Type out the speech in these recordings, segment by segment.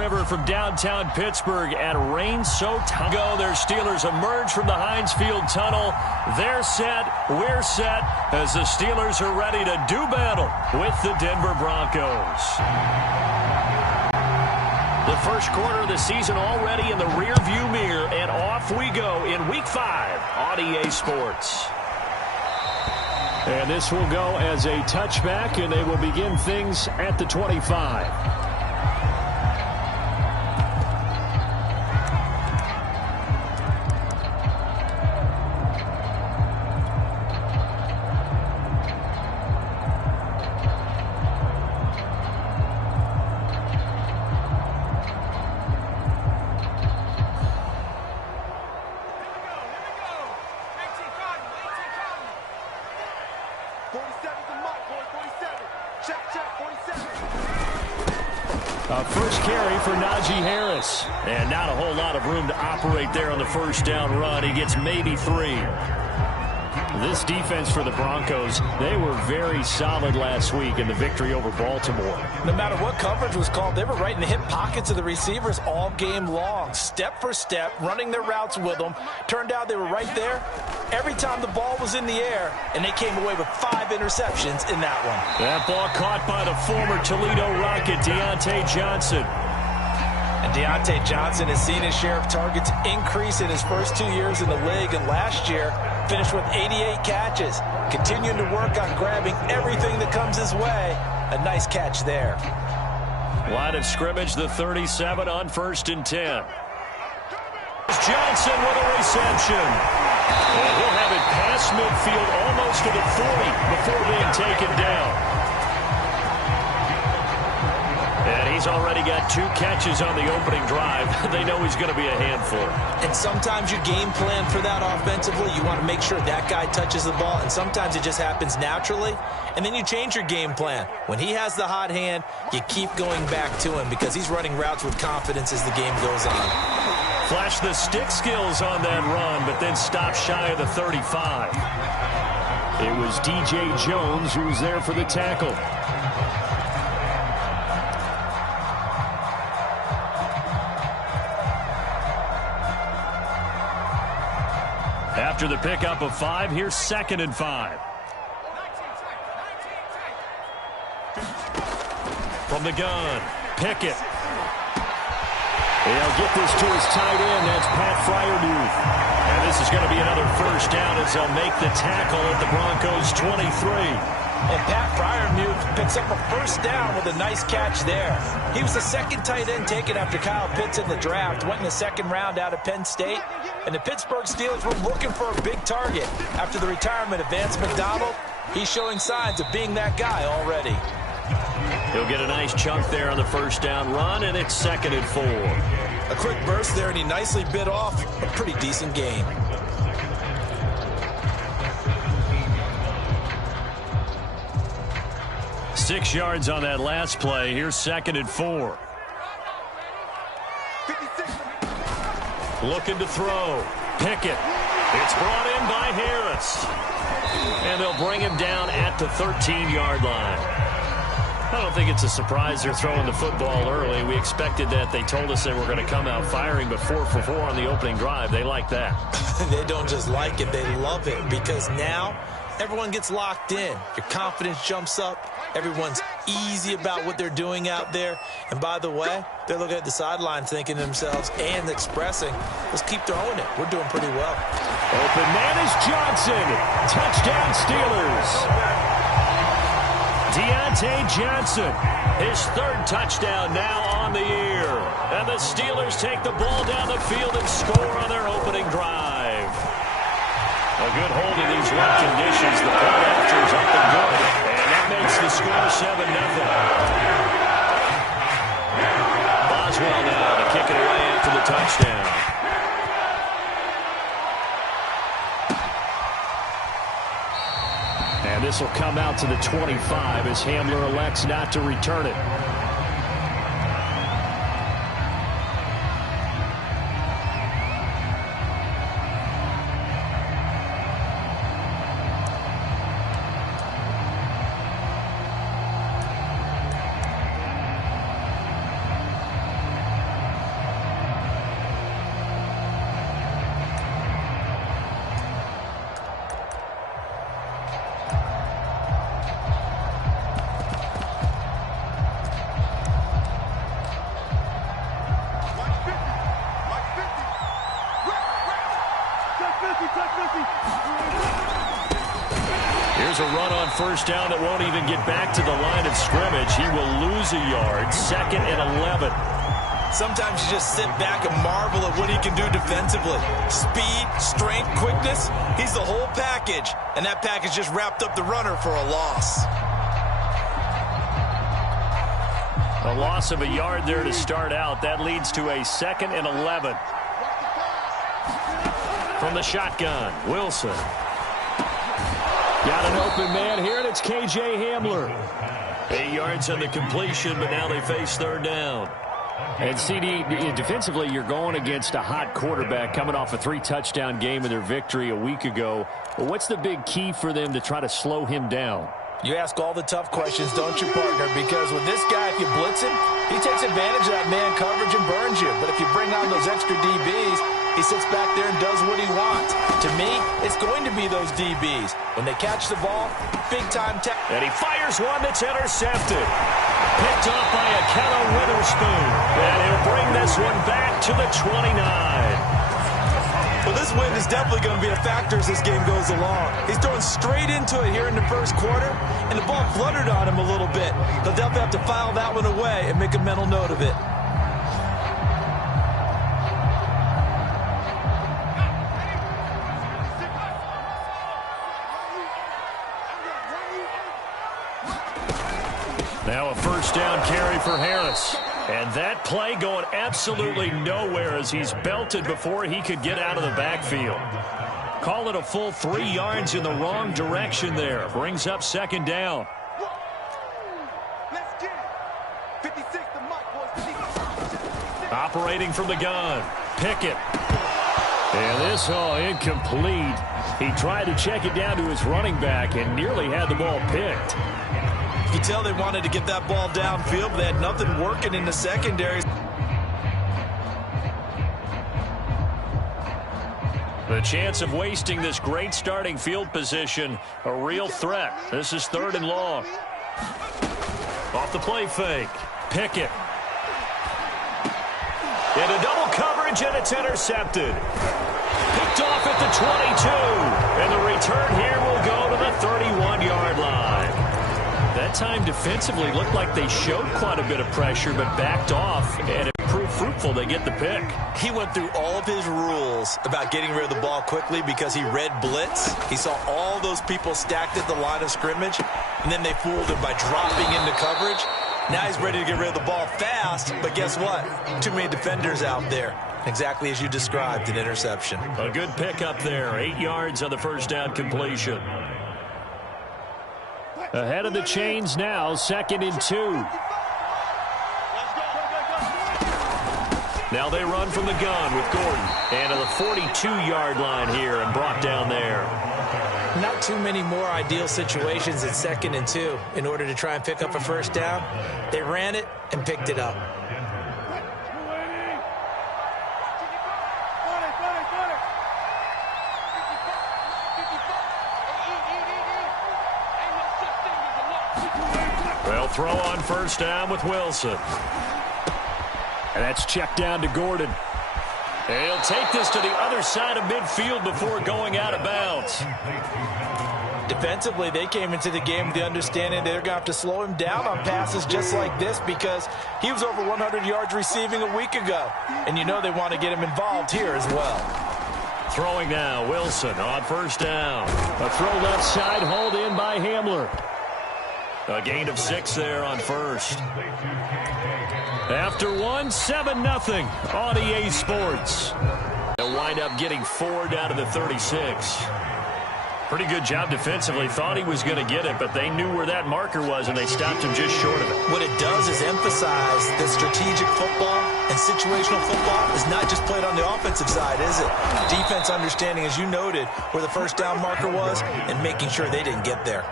River from downtown Pittsburgh, and rain-soaked go. Their Steelers emerge from the Heinz Field tunnel. They're set, we're set, as the Steelers are ready to do battle with the Denver Broncos. The first quarter of the season already in the rearview mirror, and off we go in Week 5 on EA Sports. And this will go as a touchback, and they will begin things at the 25. First carry for Najee Harris. And not a whole lot of room to operate there on the first down run. He gets maybe 3. This defense for the Broncos, they were very solid last week in the victory over Baltimore. No matter what coverage was called, they were right in the hip pockets of the receivers all game long. Step for step, running their routes with them. Turned out they were right there every time the ball was in the air, and they came away with 5 interceptions in that one. That ball caught by the former Toledo Rocket, Deontay Johnson. And Deontay Johnson has seen his share of targets increase in his first 2 years in the league, and last year finished with 88 catches. Continuing to work on grabbing everything that comes his way. A nice catch there. Line of scrimmage, the 37 on 1st and 10. Johnson with a reception. And he'll have it past midfield almost to the 40 before being taken down. And he's already got 2 catches on the opening drive. They know he's going to be a handful. And sometimes you game plan for that offensively. You want to make sure that guy touches the ball, and sometimes it just happens naturally. And then you change your game plan. When he has the hot hand, you keep going back to him because he's running routes with confidence as the game goes on. Flash the stick skills on that run, but then stop shy of the 35. It was DJ Jones who was there for the tackle. After the pickup of 5, here's 2nd and 5. From the gun, Pickett. They'll get this to his tight end. That's Pat Fryermuth. And this is going to be another first down as they'll make the tackle at the Broncos' 23. And Pat Fryermuth picks up a first down with a nice catch there. He was the 2nd tight end taken after Kyle Pitts in the draft. Went in the 2nd round out of Penn State. And the Pittsburgh Steelers were looking for a big target. After the retirement of Vance McDonald, he's showing signs of being that guy already. He'll get a nice chunk there on the first down run, and it's 2nd and 4. A quick burst there, and he nicely bit off a pretty decent gain. Six yards on that last play. Here's 2nd and 4. Looking to throw. Pickett. It's brought in by Harris. And they'll bring him down at the 13-yard line. I don't think it's a surprise they're throwing the football early. We expected that. They told us they were going to come out firing, but 4 for 4 on the opening drive. They like that. They don't just like it. They love it because now everyone gets locked in. Your confidence jumps up. Everyone's easy about what they're doing out there. And by the way, they're looking at the sideline thinking to themselves and expressing, let's keep throwing it. We're doing pretty well. Open man is Johnson. Touchdown Steelers. Deontay Johnson, his 3rd touchdown now on the year. And the Steelers take the ball down the field and score on their opening drive. A good hold in these wet conditions. The point after is up and good. And that makes the score 7-0. Boswell now to kick it away after the touchdown. And this will come out to the 25 as Hamler elects not to return it. a run on first down that won't even get back to the line of scrimmage. He will lose a yard. 2nd and 11. Sometimes you just sit back and marvel at what he can do defensively. Speed, strength, quickness. He's the whole package. And that package just wrapped up the runner for a loss. A loss of a yard there to start out. That leads to a 2nd and 11. From the shotgun, Wilson. Got an open man here, and it's K.J. Hamler. 8 yards on the completion, but now they face 3rd down. And CD, defensively, you're going against a hot quarterback coming off a 3-touchdown game in their victory a week ago. Well, what's the big key for them to try to slow him down? You ask all the tough questions, don't you, partner? Because with this guy, if you blitz him, he takes advantage of that man coverage and burns you. But if you bring on those extra DBs, he sits back there and does what he wants. To me, it's going to be those DBs. When they catch the ball, big-time tackle. And he fires one that's intercepted. Picked off by Akella Witherspoon. And he'll bring this one back to the 29. Well, this win is definitely going to be a factor as this game goes along. He's throwing straight into it here in the first quarter, and the ball fluttered on him a little bit. He'll definitely have to file that one away and make a mental note of it. Now a first down carry for Harris. And that play going absolutely nowhere as he's belted before he could get out of the backfield. Call it a full 3 yards in the wrong direction there. Brings up 2nd down. Operating from the gun. Pickett. And this incomplete. He tried to check it down to his running back and nearly had the ball picked. You can tell they wanted to get that ball downfield, but they had nothing working in the secondary. The chance of wasting this great starting field position, a real threat. This is 3rd and long. Off the play fake. Pickett. Into double coverage, and it's intercepted. Picked off at the 22. And the return here will go to the 31-yard line. That time defensively looked like they showed quite a bit of pressure, but backed off, and it proved fruitful. They get the pick. He went through all of his rules about getting rid of the ball quickly because he read blitz. He saw all those people stacked at the line of scrimmage, and then they fooled him by dropping into coverage. Now he's ready to get rid of the ball fast, but guess what? Too many defenders out there. Exactly as you described, an interception. A good pick up there. 8 yards on the first down completion. Ahead of the chains now, 2nd and 2. Now they run from the gun with Gordon. And to the 42-yard line here and brought down there. Not too many more ideal situations at 2nd and 2 in order to try and pick up a first down. They ran it and picked it up. They'll throw on first down with Wilson. And that's checked down to Gordon. And he'll take this to the other side of midfield before going out of bounds. Defensively, they came into the game with the understanding they're going to have to slow him down on passes just like this because he was over 100 yards receiving a week ago. And you know they want to get him involved here as well. Throwing now, Wilson on first down. A throw left side, hauled in by Hamler. A gain of 6 there on first. After 7-0 on EA Sports. They'll wind up getting 4 down to the 36. Pretty good job defensively. Thought he was going to get it, but they knew where that marker was, and they stopped him just short of it. What it does is emphasize that strategic football and situational football is not just played on the offensive side, is it? Defense understanding, as you noted, where the first down marker was and making sure they didn't get there.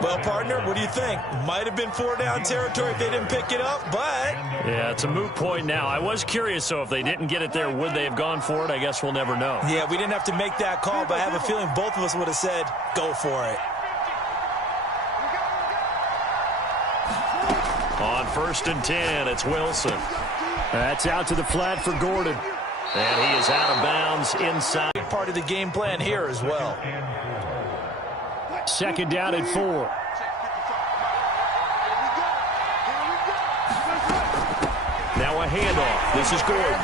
Well, partner, what do you think? Might have been 4 down territory if they didn't pick it up, but... Yeah, it's a moot point now. I was curious, so if they didn't get it there, would they have gone for it? I guess we'll never know. Yeah, we didn't have to make that call, but I have a feeling both of us would have said, go for it. On 1st and 10, it's Wilson. That's out to the flat for Gordon. And he is out of bounds inside. Part of the game plan here as well. Second down and 4. Now a handoff. This is Gordon.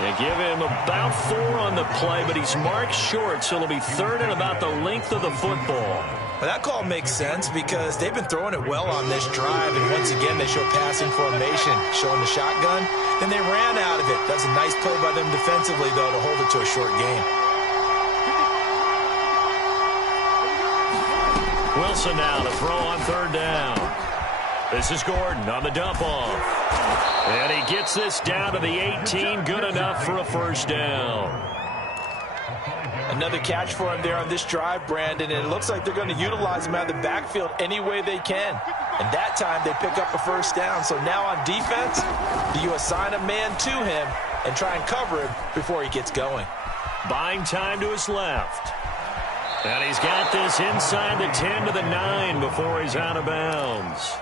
They give him about 4 on the play, but he's marked short, so it'll be third and about the length of the football. Well, that call makes sense because they've been throwing it well on this drive, and once again they show passing formation, showing the shotgun. Then they ran out of it. That's a nice play by them defensively, though, to hold it to a short gain. Wilson now to throw on third down. This is Gordon on the dump-off. And he gets this down to the 18, good enough for a first down. Another catch for him there on this drive, Brandon, and it looks like they're going to utilize him out of the backfield any way they can. And that time they pick up a first down. So now on defense, do you assign a man to him and try and cover him before he gets going? Buying time to his left. And he's got this inside the 10 to the 9 before he's out of bounds.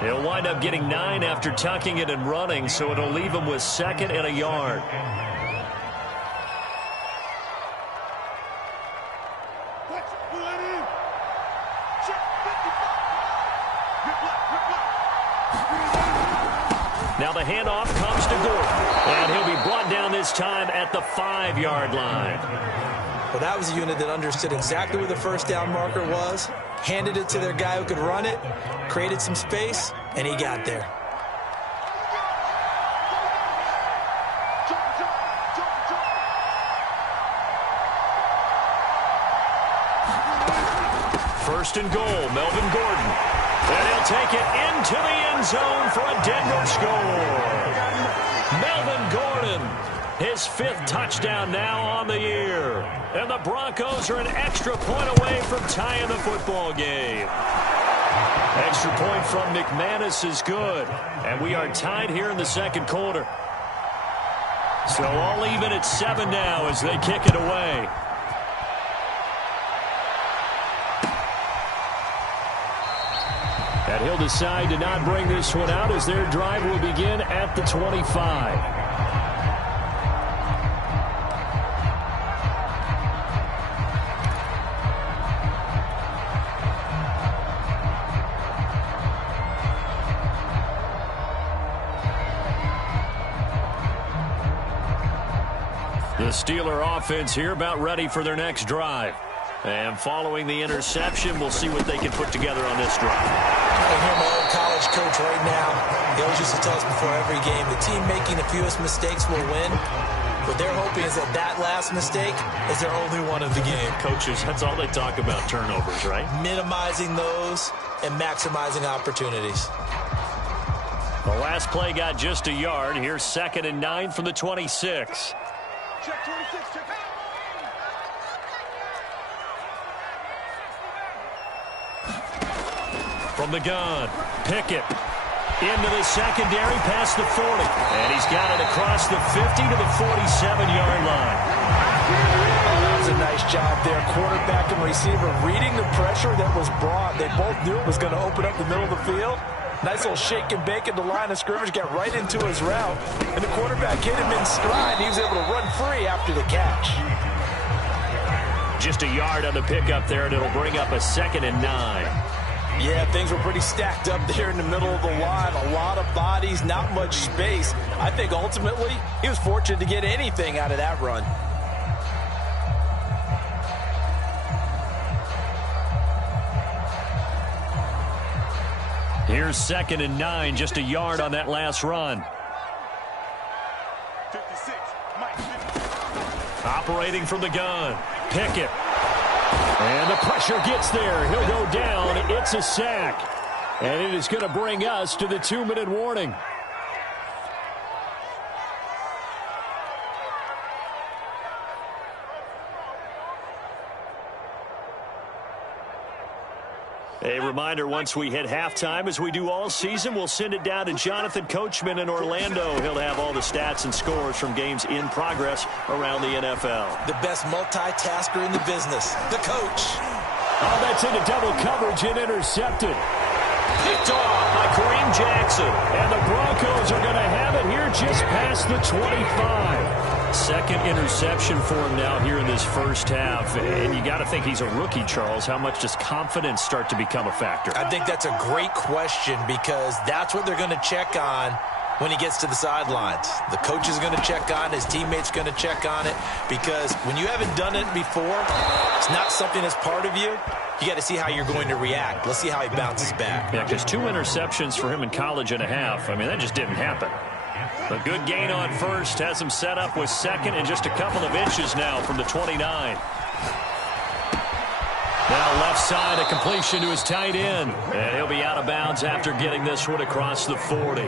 He'll wind up getting 9 after tucking it and running, so it'll leave him with 2nd and a yard. Now the handoff comes to Gordon, and he'll be brought down this time at the 5-yard line. Well, that was a unit that understood exactly where the first down marker was, handed it to their guy who could run it, created some space, and he got there. First and goal, Melvin Gordon. And he'll take it into the end zone for a Denver score. Melvin Gordon, his 5th touchdown now on the year. And the Broncos are an extra point away from tying the football game. Extra point from McManus is good. And we are tied here in the second quarter. So all even at 7 now as they kick it away. And he'll decide to not bring this one out as their drive will begin at the 25. The Steeler offense here about ready for their next drive. And following the interception, we'll see what they can put together on this drive. I hear my old college coach right now. He always used to tell us before every game, the team making the fewest mistakes will win. What they're hoping is that last mistake is their only one of the game. Coaches, that's all they talk about, turnovers, right? Minimizing those and maximizing opportunities. The last play got just a yard. Here's 2nd and 9 from the 26. Check 26, check. From the gun, Pickett into the secondary past the 40. And he's got it across the 50 to the 47-yard line. That was a nice job there. Quarterback and receiver reading the pressure that was brought. They both knew it was going to open up the middle of the field. Nice little shake and bake at the line of scrimmage, got right into his route. And the quarterback hit him in stride. He was able to run free after the catch. Just a yard on the pickup there, and it'll bring up a 2nd and 9. Yeah, things were pretty stacked up there in the middle of the line. A lot of bodies, not much space. I think ultimately he was fortunate to get anything out of that run. Here's 2nd and 9, just a yard on that last run. 56, Mike. Operating from the gun, Pickett. And the pressure gets there. He'll go down. It's a sack. And it is going to bring us to the 2-minute warning. A reminder, once we hit halftime, as we do all season, we'll send it down to Jonathan Coachman in Orlando. He'll have all the stats and scores from games in progress around the NFL. The best multitasker in the business, the coach. Oh, that's into double coverage and intercepted. Picked off by Kareem Jackson. And the Broncos are going to have it here just past the 25. Second interception for him now here in this first half. And you got to think he's a rookie, Charles. How much does confidence start to become a factor? I think that's a great question because that's what they're going to check on when he gets to the sidelines. The coach is going to check on it. His teammates going to check on it because when you haven't done it before, it's not something that's part of you. You got to see how you're going to react. Let's see how he bounces back. Yeah, because 2 interceptions for him in college and a half. I mean, that just didn't happen. A good gain on first has him set up with second and just a couple of inches now from the 29. Now left side, a completion to his tight end. And he'll be out of bounds after getting this one across the 40.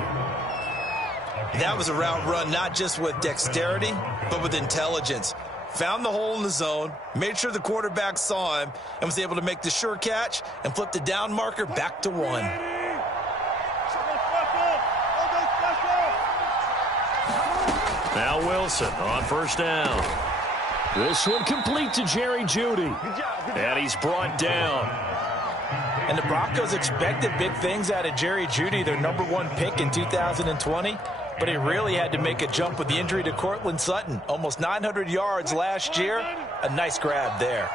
That was a route run not just with dexterity, but with intelligence. Found the hole in the zone, made sure the quarterback saw him, and was able to make the sure catch and flip the down marker back to 1. Now Wilson on first down. This one complete to Jerry Jeudy. And he's brought down. And the Broncos expected big things out of Jerry Jeudy, their #1 pick in 2020. But he really had to make a jump with the injury to Cortland Sutton. Almost 900 yards last year. A nice grab there.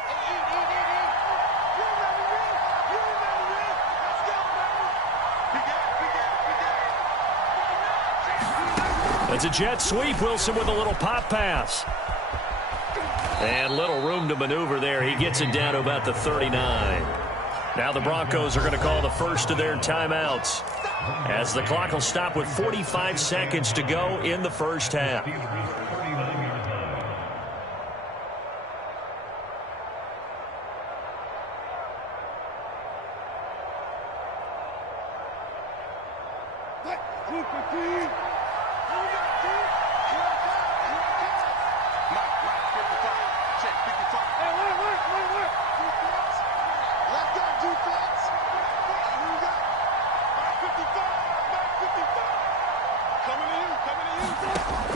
That's a jet sweep. Wilson with a little pop pass. And little room to maneuver there. He gets it down to about the 39. Now the Broncos are going to call the first of their timeouts, as the clock will stop with 45 seconds to go in the first half.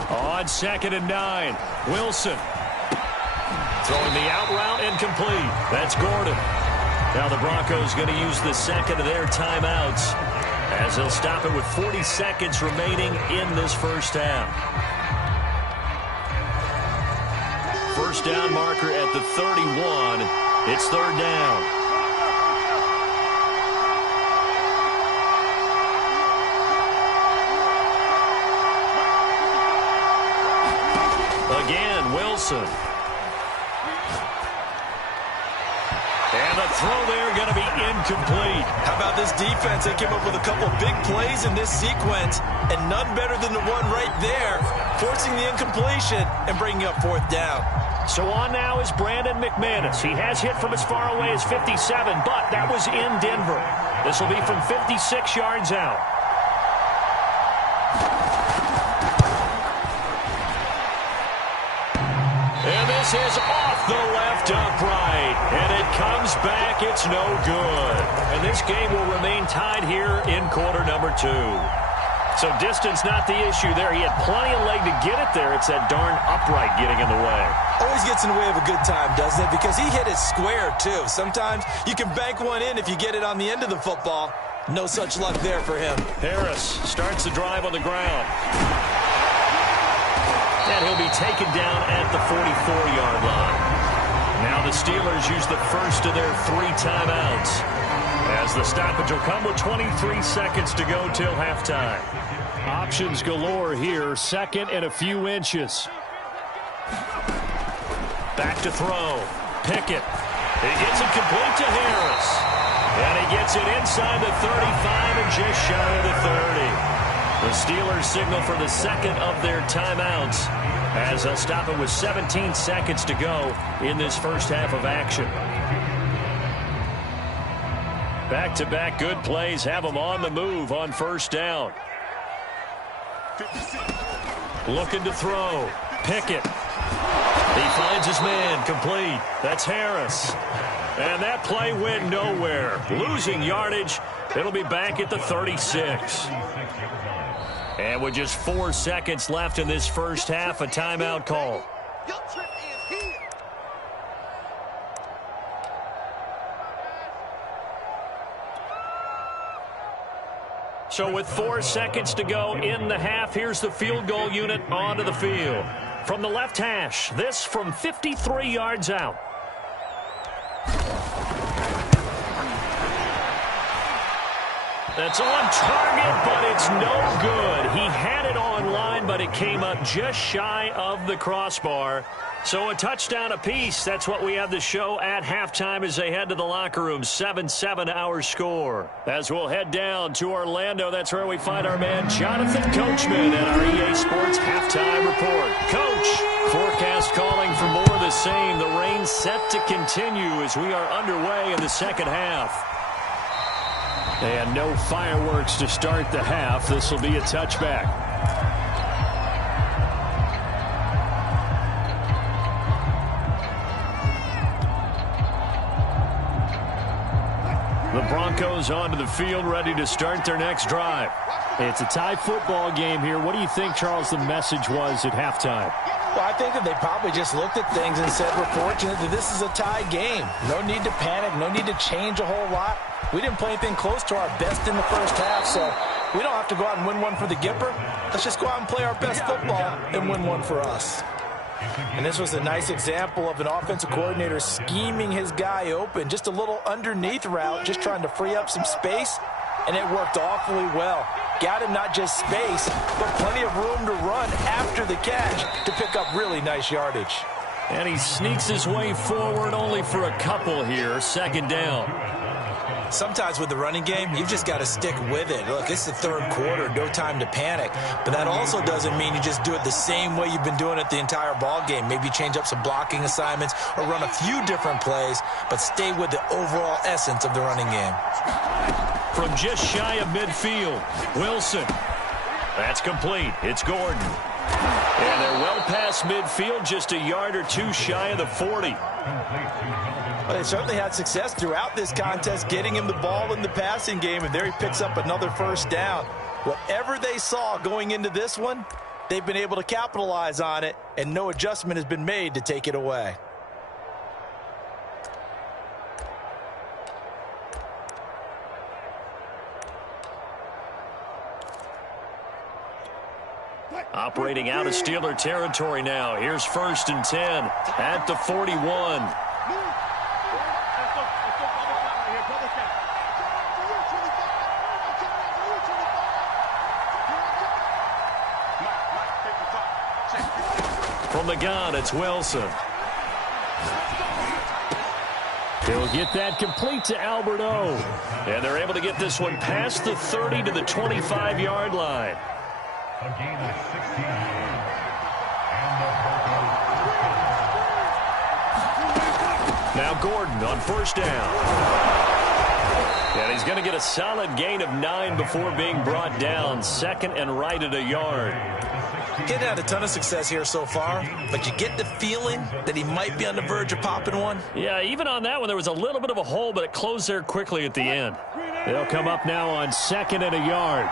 On 2nd and 9, Wilson throwing the out route and complete. That's Gordon. Now the Broncos going to use the second of their timeouts, as they'll stop it with 40 seconds remaining in this first half. First down marker at the 31. It's 3rd down. Again, Wilson. And the throw there going to be incomplete. How about this defense? They came up with a couple big plays in this sequence, and none better than the one right there, forcing the incompletion and bringing up 4th down. So on now is Brandon McManus. He has hit from as far away as 57, but that was in Denver. This will be from 56 yards out. And this is off the left upright. And it comes back. It's no good. And this game will remain tied here in quarter number 2. So distance not the issue there. He had plenty of leg to get it there. It's that darn upright getting in the way. Always gets in the way of a good time, doesn't it? Because he hit it square, too. Sometimes you can bank one in if you get it on the end of the football. No such luck there for him. Harris starts the drive on the ground. And he'll be taken down at the 44-yard line. Now the Steelers use the first of their 3 timeouts, as the stoppage will come with 23 seconds to go till halftime. Options galore here. 2nd and a few inches. Back to throw. Pickett. He gets it complete to Harris. And he gets it inside the 35 and just shy of the 30. The Steelers signal for the 2nd of their timeouts, as they'll stop it with 17 seconds to go in this first half of action. Back-to-back good plays have them on the move on first down. Looking to throw. Pickett. He finds his man, complete. That's Harris. And that play went nowhere. Losing yardage. It'll be back at the 36. And with just 4 seconds left in this first half, a timeout call. So with 4 seconds to go in the half, here's the field goal unit onto the field. from the left hash. This from 53 yards out. That's on target, but it's no good. He had it on line, but it came up just shy of the crossbar. So a touchdown apiece. That's what we have the show at halftime as they head to the locker room. 7-7 our score. As we'll head down to Orlando, that's where we find our man Jonathan Coachman at our EA Sports halftime report. Coach, forecast calling for more of the same. The rain set to continue as we are underway in the second half. And no fireworks to start the half. This will be a touchback. The Broncos onto the field, ready to start their next drive. It's a tie football game here. What do you think, Charles, the message was at halftime? Well, I think that they probably just looked at things and said, we're fortunate that this is a tie game. No need to panic. No need to change a whole lot. We didn't play anything close to our best in the first half, so we don't have to go out and win one for the Gipper. Let's just go out and play our best football and win one for us. And this was a nice example of an offensive coordinator scheming his guy open. Just a little underneath route, just trying to free up some space, and it worked awfully well. Got him not just space, but plenty of room to run after the catch to pick up really nice yardage. And he sneaks his way forward only for a couple here. Second down. Sometimes with the running game, you've just got to stick with it. Look, it's the third quarter, no time to panic. But that also doesn't mean you just do it the same way you've been doing it the entire ball game. Maybe change up some blocking assignments or run a few different plays, but stay with the overall essence of the running game. From just shy of midfield, Wilson. That's complete. It's Gordon. And they're well past midfield, just a yard or two shy of the 40. Well, they certainly had success throughout this contest getting him the ball in the passing game, and there he picks up another first down. Whatever they saw going into this one, they've been able to capitalize on it, and no adjustment has been made to take it away. Operating out of Steeler territory now. Here's 1st and 10 at the 41. From the gun, it's Wilson. He'll get that complete to Albert O. And they're able to get this one past the 30 to the 25-yard line. A gain of 16. Now Gordon on first down. And he's going to get a solid gain of 9 before being brought down. Second and right at a yard. He's had a ton of success here so far, but you get the feeling that he might be on the verge of popping one. Yeah, even on that one, there was a little bit of a hole, but it closed there quickly at the end. They'll come up now on 2nd and a yard.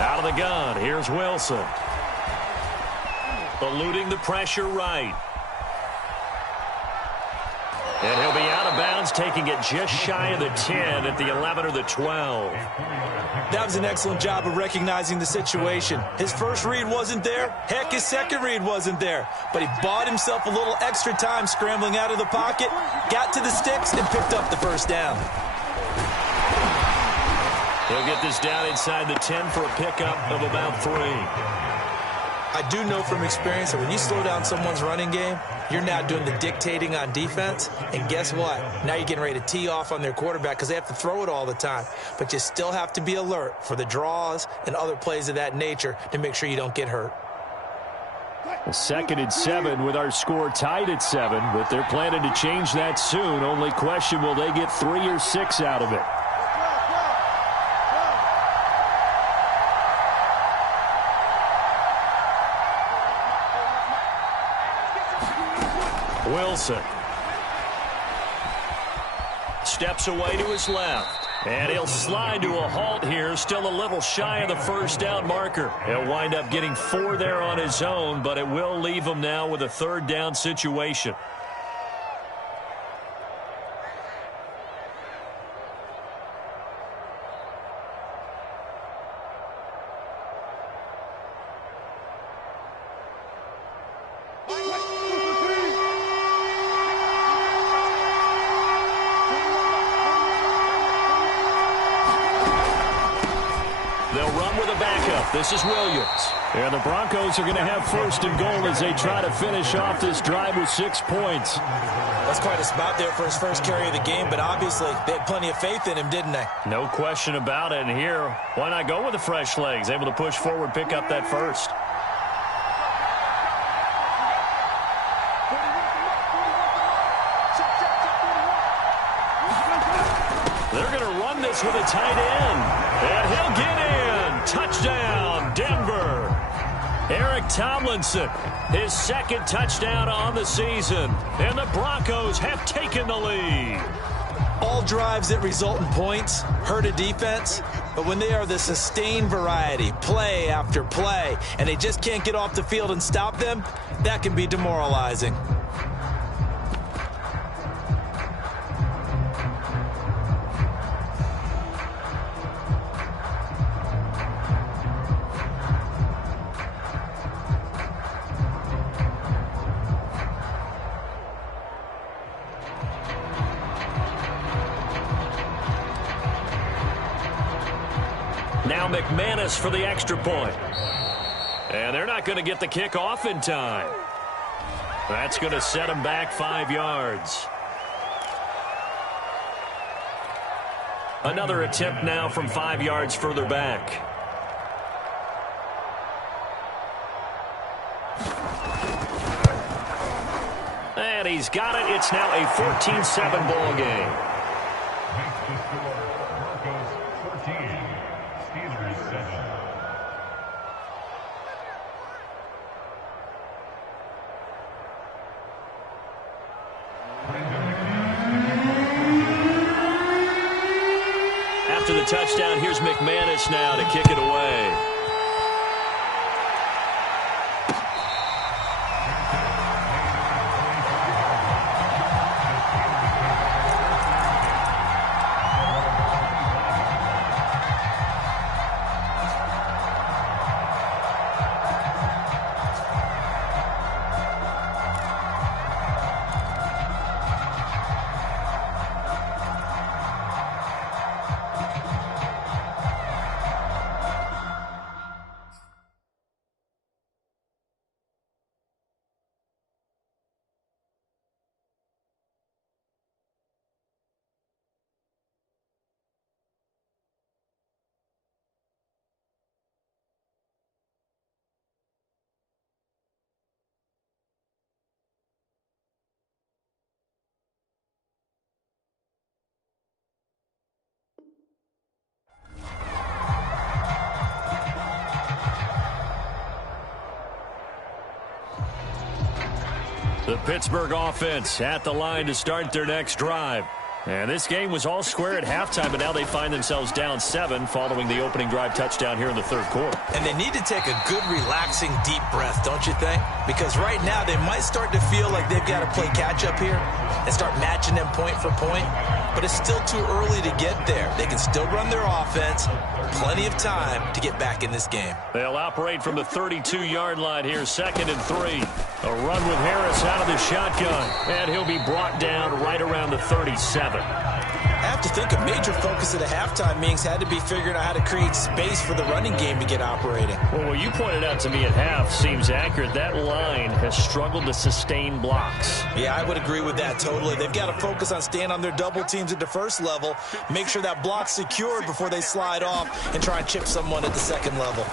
Out of the gun, here's Wilson. Eluding the pressure right. And he'll be out of bounds, taking it just shy of the 10 at the 11 or the 12. That was an excellent job of recognizing the situation. His first read wasn't there. Heck, his second read wasn't there. But he bought himself a little extra time scrambling out of the pocket, got to the sticks, and picked up the first down. He'll get this down inside the 10 for a pickup of about 3. I do know from experience that when you slow down someone's running game, you're now doing the dictating on defense. And guess what? Now you're getting ready to tee off on their quarterback because they have to throw it all the time. But you still have to be alert for the draws and other plays of that nature to make sure you don't get hurt. 2nd and 7 with our score tied at 7, but they're planning to change that soon. Only question, will they get 3 or 6 out of it? Wilson steps away to his left, and he'll slide to a halt here, still a little shy of the first down marker. He'll wind up getting 4 there on his own, but it will leave him now with a 3rd down situation. pickup. This is Williams. And the Broncos are going to have first and goal as they try to finish off this drive with 6 points. That's quite a spot there for his first carry of the game, but obviously they had plenty of faith in him, didn't they? No question about it. And here, why not go with the fresh legs? Able to push forward, pick up that first. They're going to run this with a tight end. And he'll get in. Touchdown, Denver. Eric Tomlinson, his second touchdown on the season. And the Broncos have taken the lead. All drives that result in points hurt a defense, but when they are the sustained variety, play after play, and they just can't get off the field and stop them, that can be demoralizing. Now McManus for the extra point. And they're not going to get the kick off in time. That's going to set them back 5 yards. Another attempt now from 5 yards further back. And he's got it. It's now a 14-7 ball game. Makes the score Broncos 14, Steelers 7. After the touchdown, here's McManus now to kick it away. The Pittsburgh offense at the line to start their next drive. And this game was all square at halftime, but now they find themselves down 7 following the opening drive touchdown here in the third quarter. And they need to take a good, relaxing, deep breath, don't you think? Because right now they might start to feel like they've got to play catch-up here and start matching them point for point. But it's still too early to get there. They can still run their offense. Plenty of time to get back in this game. They'll operate from the 32-yard line here, 2nd and 3. A run with Harris out of the shotgun. And he'll be brought down right around the 37. I have to think a major focus of the halftime meetings had to be figuring out how to create space for the running game to get operating. Well, what you pointed out to me at half seems accurate. That line has struggled to sustain blocks. Yeah, I would agree with that totally. They've got to focus on staying on their double teams at the first level, make sure that block's secured before they slide off and try and chip someone at the second level.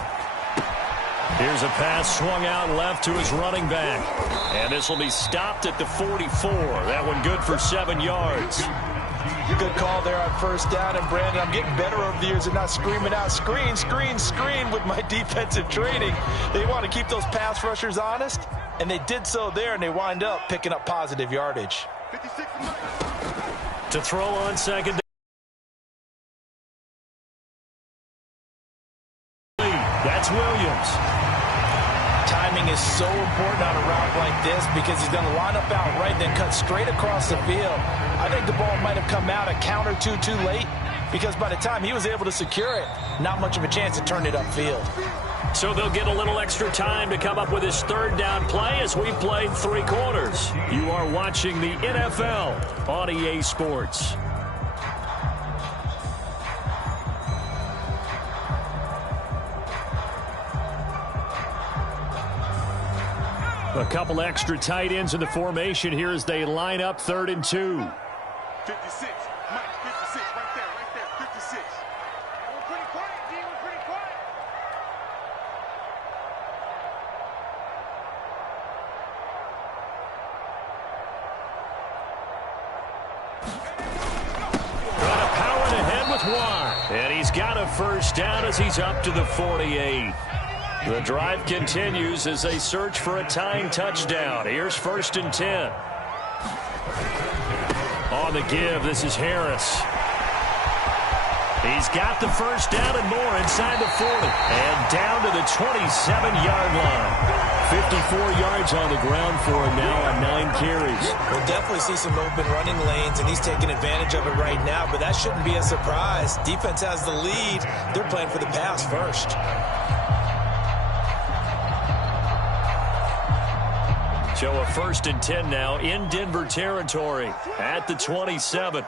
Here's a pass swung out left to his running back. And this will be stopped at the 44. That one good for 7 yards. Good call there on first down. And, Brandon, I'm getting better over the years and not screaming out, screen, screen, screen with my defensive training. They want to keep those pass rushers honest, and they did so there, and they wind up picking up positive yardage. 56 To throw on second down. That's Williams. Timing is so important on a route like this because he's going to line up out right, then cut straight across the field. I think the ball might have come out a count or two too late because by the time he was able to secure it, not much of a chance to turn it upfield. So they'll get a little extra time to come up with his third down play as we've played 3 quarters. You are watching the NFL on EA Sports. A couple extra tight ends in the formation here as they line up 3rd and 2. 56. Mike, 56. Right there. 56. We're pretty quiet, D. We're pretty quiet. Trying to power it ahead with Watt. And he's got a first down as he's up to the 48. The drive continues as they search for a tying touchdown. Here's 1st and 10. On the give, this is Harris. He's got the first down and more inside the 40. And down to the 27-yard line. 54 yards on the ground for him now on 9 carries. We'll definitely see some open running lanes, and he's taking advantage of it right now, but that shouldn't be a surprise. Defense has the lead. They're playing for the pass first. So a 1st and 10 now in Denver territory at the 27.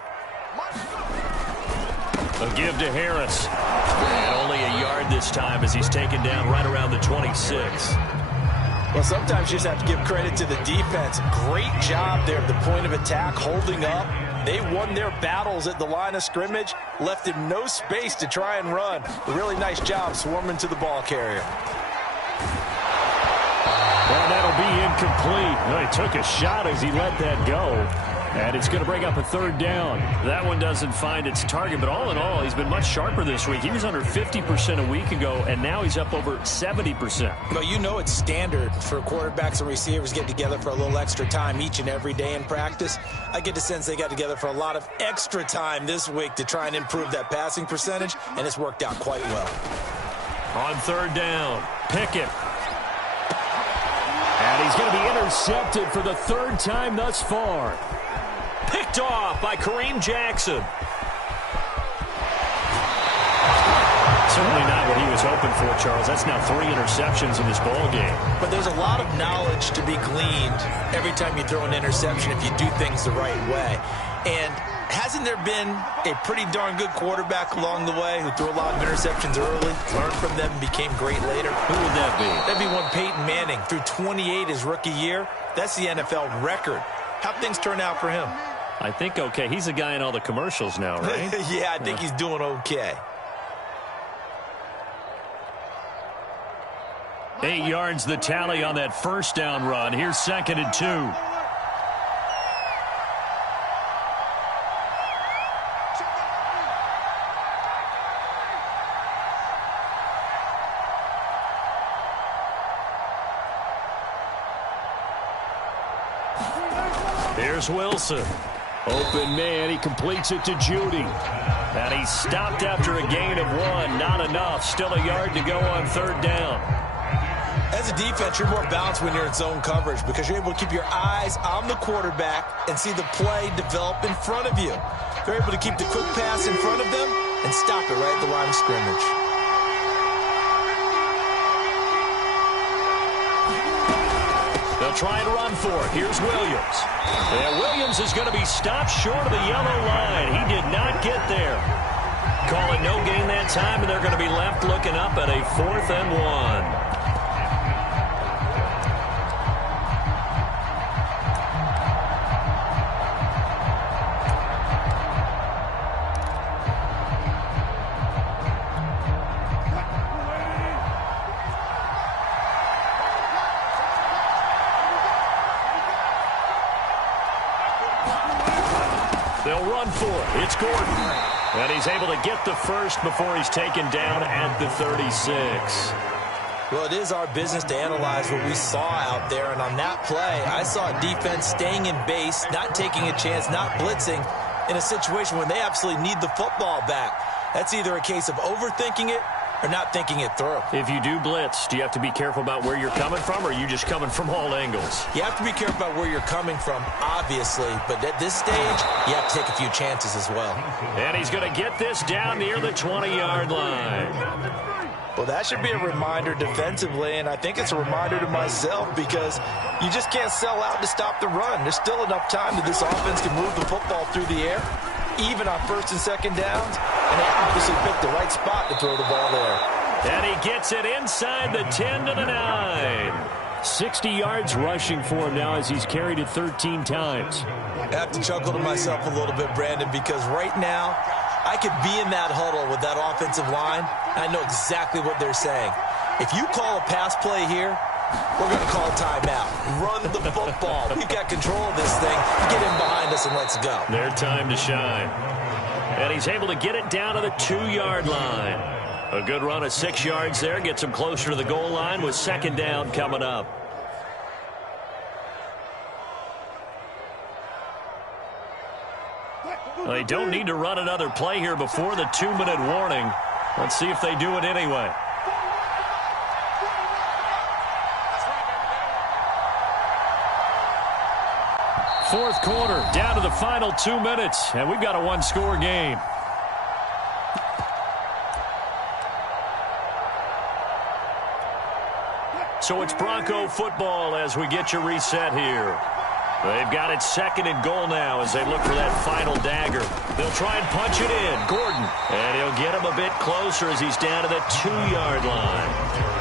A give to Harris. And only a yard this time as he's taken down right around the 26. Well, sometimes you just have to give credit to the defense. Great job there at the point of attack, holding up. They won their battles at the line of scrimmage, left him no space to try and run. A really nice job swarming to the ball carrier. Well, that'll be incomplete. Well, he took a shot as he let that go. And it's going to bring up a 3rd down. That one doesn't find its target, but all in all, he's been much sharper this week. He was under 50% a week ago, and now he's up over 70%. Well, you know it's standard for quarterbacks and receivers getting together for a little extra time each and every day in practice. I get the sense they got together for a lot of extra time this week to try and improve that passing percentage, and it's worked out quite well. On 3rd down, Pickett. And he's going to be intercepted for the 3rd time thus far. Picked off by Kareem Jackson. Certainly not what he was hoping for, Charles. That's now 3 interceptions in this ball game. But there's a lot of knowledge to be gleaned every time you throw an interception if you do things the right way. And hasn't there been a pretty darn good quarterback along the way who threw a lot of interceptions early, learned from them, and became great later? Who would that be? That'd be one Peyton Manning. Threw 28 his rookie year. That's the NFL record. How'd things turn out for him? I think okay. He's a guy in all the commercials now, right? Yeah, I think he's doing okay. 8 yards the tally on that 1st down run. Here's 2nd and 2. Here's Wilson. Open man. He completes it to Judy. And he's stopped after a gain of 1. Not enough. Still a yard to go on 3rd down. As a defense, you're more balanced when you're in zone coverage because you're able to keep your eyes on the quarterback and see the play develop in front of you. You're able to keep the quick pass in front of them and stop it right at the line of scrimmage. They'll try and run for it. Here's Williams. And Williams is going to be stopped short of the yellow line. He did not get there. Call it no gain that time, and they're going to be left looking up at a 4th and 1. They'll run for it. It's Gordon. And he's able to get the first before he's taken down at the 36. Well, it is our business to analyze what we saw out there. And on that play, I saw a defense staying in base, not taking a chance, not blitzing in a situation when they absolutely need the football back. That's either a case of overthinking it or not thinking it through. If you do blitz, do you have to be careful about where you're coming from, or are you just coming from all angles? You have to be careful about where you're coming from, obviously. But at this stage, you have to take a few chances as well. And he's going to get this down near the 20-yard line. Well, that should be a reminder defensively, and I think it's a reminder to myself because you just can't sell out to stop the run. There's still enough time that this offense can move the football through the air, even on 1st and 2nd downs, and they obviously picked the right spot to throw the ball there. And he gets it inside the 10 to the 9. 60 yards rushing for him now as he's carried it 13 times. I have to chuckle to myself a little bit, Brandon, because right now I could be in that huddle with that offensive line. I know exactly what they're saying. If you call a pass play here, we're going to call a timeout. Run the football. We've got control of this thing. Get him behind us and let's go. Their time to shine. And he's able to get it down to the 2-yard line. A good run of 6 yards there. Gets him closer to the goal line with second down coming up. Well, they don't need to run another play here before the 2-minute warning. Let's see if they do it anyway. Fourth quarter, down to the final 2 minutes, and we've got a one-score game. So it's Bronco football as we get you reset here. They've got it second and goal now as they look for that final dagger. They'll try and punch it in. Gordon. And he'll get him a bit closer as he's down to the 2-yard line.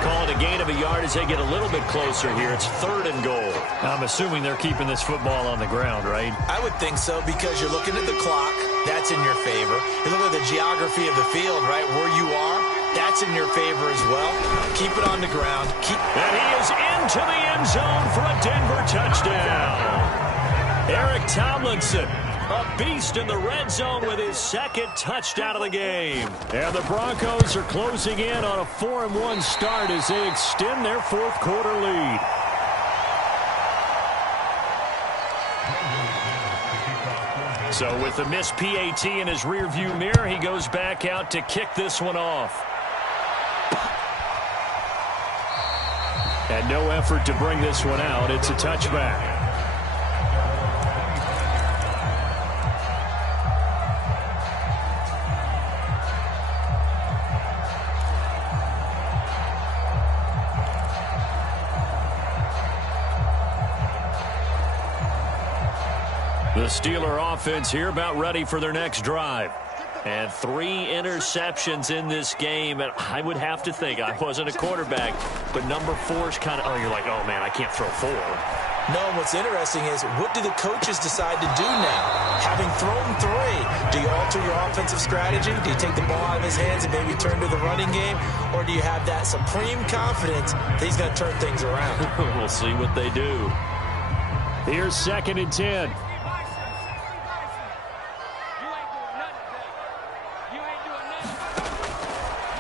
Call it a gain of a yard as they get a little bit closer here. It's third and goal. I'm assuming they're keeping this football on the ground, right? I would think so because you're looking at the clock. That's in your favor. You look at the geography of the field, right, where you are. That's in your favor as well. Keep it on the ground. And he is into the end zone for a Denver touchdown. Eric Tomlinson, a beast in the red zone with his second touchdown of the game. And the Broncos are closing in on a 4-1 start as they extend their fourth quarter lead. So with the missed PAT in his rearview mirror, he goes back out to kick this one off. And no effort to bring this one out. It's a touchback. The Steeler offense here about ready for their next drive. And 3 interceptions in this game. And I would have to think, I wasn't a quarterback, but number 4 is kind of, you're like, oh, man, I can't throw 4. No, what's interesting is what do the coaches decide to do now? Having thrown 3, do you alter your offensive strategy? Do you take the ball out of his hands and maybe turn to the running game? Or do you have that supreme confidence that he's going to turn things around? We'll see what they do. Here's second and 10.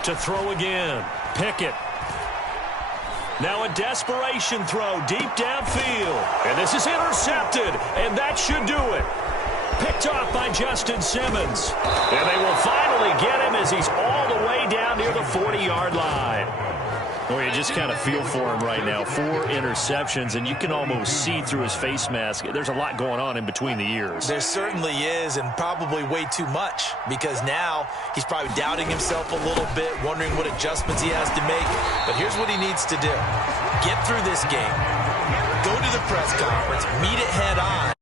To throw again. Pickett. Now a desperation throw deep downfield. And this is intercepted. And that should do it. Picked off by Justin Simmons. And they will finally get him as he's all the way down near the 40-yard line. Well, you just kind of feel for him right now. 4 interceptions, and you can almost see through his face mask. There's a lot going on in between the ears. There certainly is, and probably way too much, because now he's probably doubting himself a little bit, wondering what adjustments he has to make. But here's what he needs to do. Get through this game. Go to the press conference. Meet it head on.